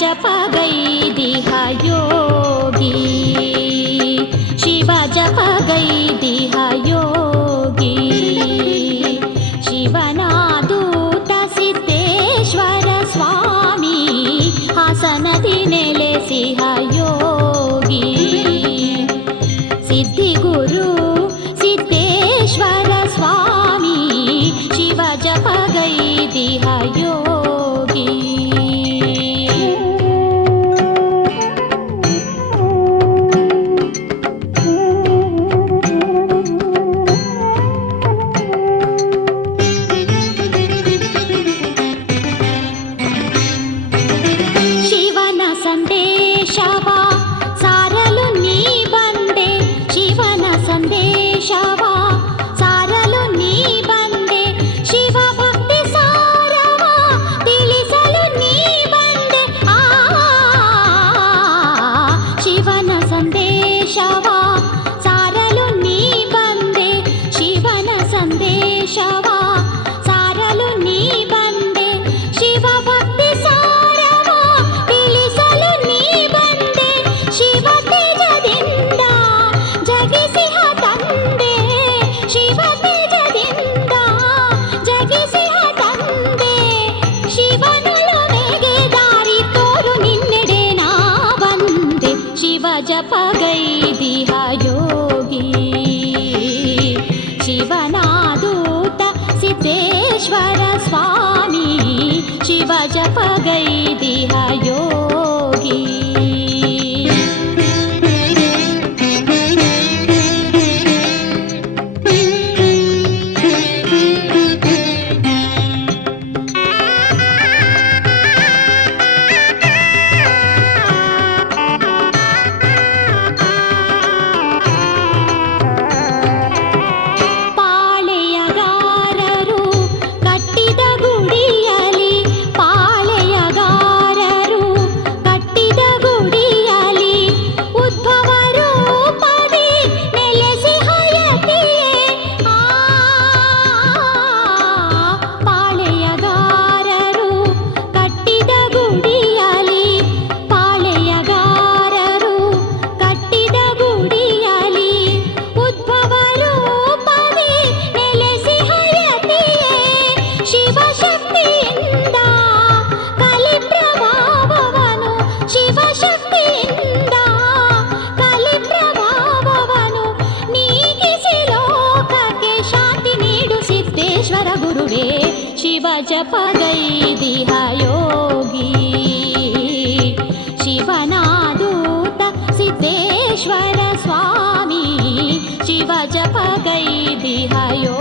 ಜಪಗೈದಿಹ ಯೋಗಿ, ಶಿವ ಜಪಗೈದಿಹ ಯೋಗಿ. ಶಿವನ ದೂತ ಸಿದ್ದೇಶ್ವರ ಸ್ವಾಮಿ ಹಾಸನದಿ ನೆಲೆಸಿಹ ಯೋಗಿ. ಸಿದ್ಧಿಗುರು ಸಿದ್ದೇಶ್ವರ ಸ್ವಾಮಿ ಶಿವ ಜಪಗೈದಿಹ ಯೋಗಿ. ಶಿವನ ಸಂದೇಶವ ಸಾರಲು ನೀ ಬಂದೆ, ಶಿವನ ಸಂದೇಶವ ಸಾರಲು ನೀ ಬಂದೆ, ಶಿವ ಭಕ್ತಿ ಸಾರವ ತಿಳಿಸಲು ನೀ ಬಂದೆ. ಶಿವನ ಸಂದೇಶವ ಸಾರಲು ನೀ ಬಂದೆ, ಶಿವನ ಸಂದೇಶವ ಸಾರಲು ನೀ ಬಂದೆ, ಶಿವ ಭಕ್ತಿ ಸಾರವ ತಿಳಿಸಲು ನೀ ಬಂದೆ. ಶಿವ ತೇಜದಿಂದ ಜಗಿಸಿಹ ತಂದೆ, ಶಿವ ತೇಜದಿಂದ ಜಗಿಸಿಹ ತಂದೆ. ಶಿವನೊಲುಮೆಗೆ ದಾರಿ ತೋರು ನಿನ್ನೆಡೆ ನಾ ಬಂದೆ, ಶಿವ ಜಪಗೈದಿಹ ಯೋಗಿ. ಶಿವನ ದೂತ ಸಿದ್ದೇಶ್ವರ ಸ್ವಾಮಿ ಶಿವ ಜಪಗೈದಿಹ ಯೋಗಿ. ಪಾಳೆಯಗಾರರು ಕಟ್ಟಿದ ಗುಡಿಯಲಿ, ಪಾಳೆಯಗಾರರು ಕಟ್ಟಿದ ಗುಡಿಯಲಿ ಉದ್ಭವ ರೂಪದಿ ನೆಲೆಸಿಹ ಯತಿಯೇ. ಪಾಳೆಯಗಾರರು ಕಟ್ಟಿದ ಗುಡಿಯಲಿ, ಪಾಳೆಯಗಾರರು ಕಟ್ಟಿದ ಗುಡಿಯಲಿ ಉದ್ಭವ ರೂಪದಿ ನೆಲೆಸಿಹ ಯತಿಯೇ. ಶಿವಶಕ್ತಿಯಿಂದ ಕಲಿ ಪ್ರಭಾವವನು, ಶಿವಶಕ್ತಿಯಿಂದ ಕಲಿ ಪ್ರಭಾವವನು ನೀಗಿಸಿ ಲೋಕಕ್ಕೆ ಶಾಂತಿ ನೀಡು ಸಿದ್ದೇಶ್ವರ ಗುರುವೇ. ಶಿವ ಜಪಗೈದಿಹ ಯೋಗಿ. ಶಿವನ ದೂತ ಸಿದ್ದೇಶ್ವರ ಸ್ವಾಮಿ ಶಿವ ಜಪಗೈದಿಹ ಯೋಗಿ.